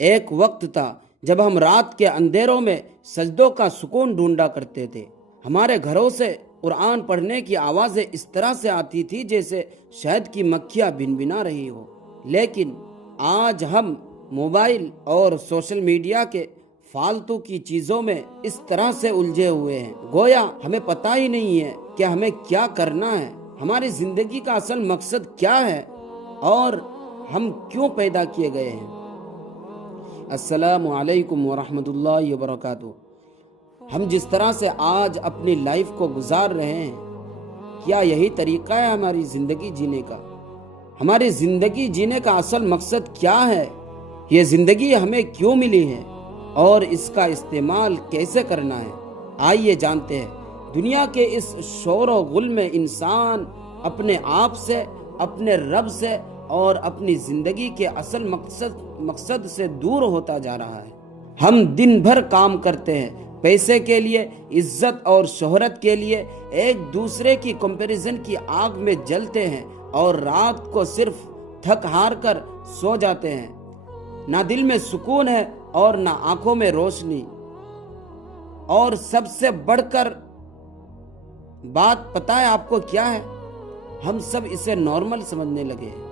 ایک وقت تھا جب ہم رات کے اندھیروں میں سجدوں کا سکون ڈھونڈا کرتے تھے۔ ہمارے گھروں سے قرآن پڑھنے کی آوازیں اس طرح سے آتی تھی جیسے شہد کی مکھیاں بنبنا رہی ہو۔ لیکن آج ہم موبائل اور سوشل میڈیا کے فالتو کی چیزوں میں اس طرح سے الجھے ہوئے ہیں، گویا ہمیں پتہ ہی نہیں ہے کہ ہمیں کیا کرنا ہے، ہماری زندگی کا اصل مقصد کیا ہے اور ہم کیوں پیدا کیے گئے ہیں۔ السلام علیکم ورحمۃ اللہ وبرکاتہ۔ ہم جس طرح سے آج اپنی لائف کو گزار رہے ہیں، کیا یہی طریقہ ہے ہماری زندگی جینے کا؟ ہماری زندگی جینے کا اصل مقصد کیا ہے؟ یہ زندگی ہمیں کیوں ملی ہے اور اس کا استعمال کیسے کرنا ہے؟ آئیے جانتے ہیں۔ دنیا کے اس شور و غل میں انسان اپنے آپ سے، اپنے رب سے اور اپنی زندگی کے اصل مقصد سے دور ہوتا جا رہا ہے۔ ہم دن بھر کام کرتے ہیں، پیسے کے لیے، عزت اور شہرت کے لیے، ایک دوسرے کی کمپیریزن کی آگ میں جلتے ہیں اور رات کو صرف تھک ہار کر سو جاتے ہیں۔ نہ دل میں سکون ہے اور نہ آنکھوں میں روشنی۔ اور سب سے بڑھ کر بات پتہ ہے آپ کو کیا ہے؟ ہم سب اسے نارمل سمجھنے لگے ہیں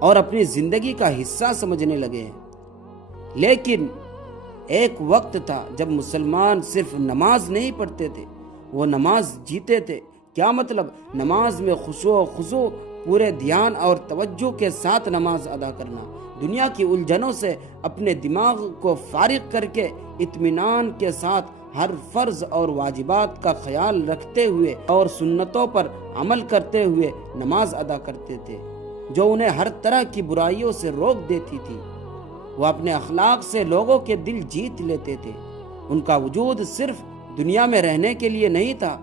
اور اپنی زندگی کا حصہ سمجھنے لگے ہیں۔ لیکن ایک وقت تھا جب مسلمان صرف نماز نہیں پڑھتے تھے، وہ نماز جیتے تھے۔ کیا مطلب؟ نماز میں خشوع و خضوع، پورے دھیان اور توجہ کے ساتھ نماز ادا کرنا، دنیا کی الجھنوں سے اپنے دماغ کو فارغ کر کے اطمینان کے ساتھ ہر فرض اور واجبات کا خیال رکھتے ہوئے اور سنتوں پر عمل کرتے ہوئے نماز ادا کرتے تھے، جو انہیں ہر طرح کی برائیوں سے روک دیتی تھی۔ وہ اپنے اخلاق سے لوگوں کے دل جیت لیتے تھے۔ ان کا وجود صرف دنیا میں رہنے کے لیے نہیں تھا،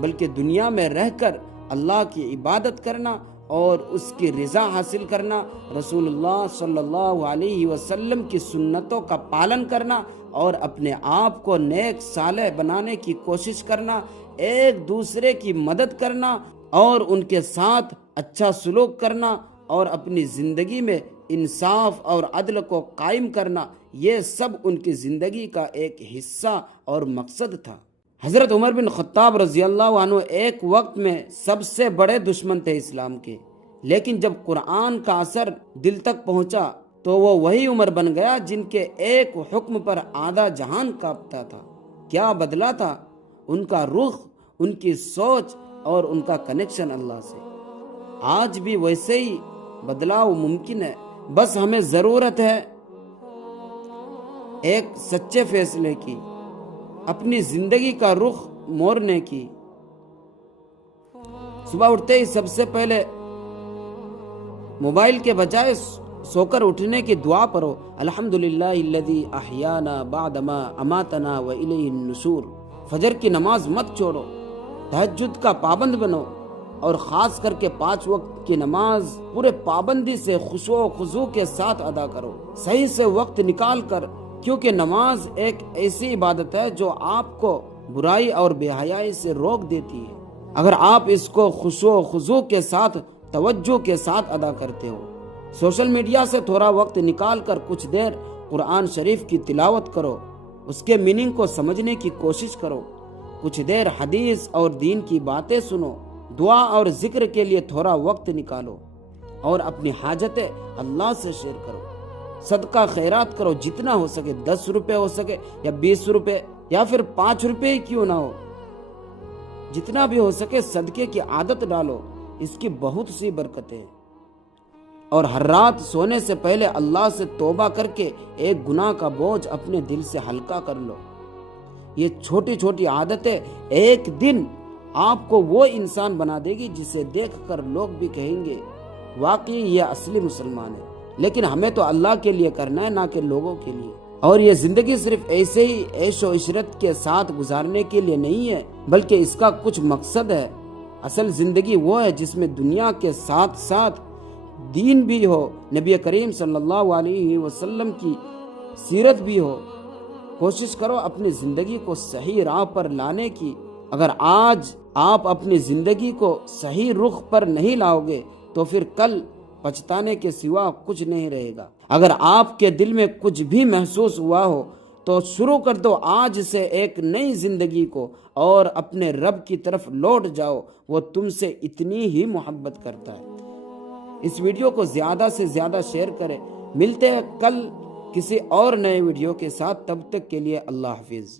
بلکہ دنیا میں رہ کر اللہ کی عبادت کرنا اور اس کی رضا حاصل کرنا، رسول اللہ صلی اللہ علیہ وسلم کی سنتوں کا پالن کرنا اور اپنے آپ کو نیک صالح بنانے کی کوشش کرنا، ایک دوسرے کی مدد کرنا اور ان کے ساتھ اچھا سلوک کرنا اور اپنی زندگی میں انصاف اور عدل کو قائم کرنا، یہ سب ان کی زندگی کا ایک حصہ اور مقصد تھا۔ حضرت عمر بن خطاب رضی اللہ عنہ ایک وقت میں سب سے بڑے دشمن تھے اسلام کے، لیکن جب قرآن کا اثر دل تک پہنچا تو وہ وہی عمر بن گیا جن کے ایک حکم پر آدھا جہان کانپتا تھا۔ کیا بدلا تھا؟ ان کا رخ، ان کی سوچ اور ان کا کنیکشن اللہ سے۔ آج بھی ویسے ہی بدلاؤ ممکن ہے، بس ہمیں ضرورت ہے ایک سچے فیصلے کی، اپنی زندگی کا رخ موڑنے کی۔ صبح اٹھتے ہی سب سے پہلے موبائل کے بجائے سو کر اٹھنے کی دعا پڑھو، الحمدللہ الذی احیانا بعدما اماتنا والیہ النشور۔ فجر کی نماز مت چھوڑو، تہجد کا پابند بنو اور خاص کر کے 5 وقت کی نماز پورے پابندی سے خشوع و خضوع کے ساتھ ادا کرو، صحیح سے وقت نکال کر، کیونکہ نماز ایک ایسی عبادت ہے جو آپ کو برائی اور بے حیائی سے روک دیتی ہے، اگر آپ اس کو خشوع و خضوع کے ساتھ، توجہ کے ساتھ ادا کرتے ہو۔ سوشل میڈیا سے تھوڑا وقت نکال کر کچھ دیر قرآن شریف کی تلاوت کرو، اس کے میننگ کو سمجھنے کی کوشش کرو، کچھ دیر حدیث اور دین کی باتیں سنو، دعا اور ذکر کے لیے تھوڑا وقت نکالو اور اپنی حاجتیں اللہ سے شیئر کرو۔ صدقہ خیرات کرو، جتنا ہو سکے، 10 روپے ہو سکے یا 20 روپے یا پھر 5 روپے ہی کیوں نہ ہو، جتنا بھی ہو سکے صدقے کی عادت ڈالو، اس کی بہت سی برکتیں ہیں۔ اور ہر رات سونے سے پہلے اللہ سے توبہ کر کے ایک گناہ کا بوجھ اپنے دل سے ہلکا کر لو۔ یہ چھوٹی چھوٹی عادتیں ایک دن آپ کو وہ انسان بنا دے گی جسے دیکھ کر لوگ بھی کہیں گے واقعی یہ اصلی مسلمان ہے۔ لیکن ہمیں تو اللہ کے لیے کرنا ہے، نہ کہ لوگوں کے لیے۔ اور یہ زندگی صرف ایسے ہی عیش و عشرت کے ساتھ گزارنے کے لیے نہیں ہے، بلکہ اس کا کچھ مقصد ہے۔ اصل زندگی وہ ہے جس میں دنیا کے ساتھ ساتھ دین بھی ہو، نبی کریم صلی اللہ علیہ وسلم کی سیرت بھی ہو۔ کوشش کرو اپنی زندگی کو صحیح راہ پر لانے کی۔ اگر آج آپ اپنی زندگی کو صحیح رخ پر نہیں لاؤ گے تو پھر کل پچھتانے کے سوا کچھ نہیں رہے گا۔ اگر آپ کے دل میں کچھ بھی محسوس ہوا ہو تو شروع کر دو آج سے ایک نئی زندگی کو، اور اپنے رب کی طرف لوٹ جاؤ، وہ تم سے اتنی ہی محبت کرتا ہے۔ اس ویڈیو کو زیادہ سے زیادہ شیئر کریں۔ ملتے ہیں کل کسی اور نئے ویڈیو کے ساتھ، تب تک کے لیے اللہ حافظ۔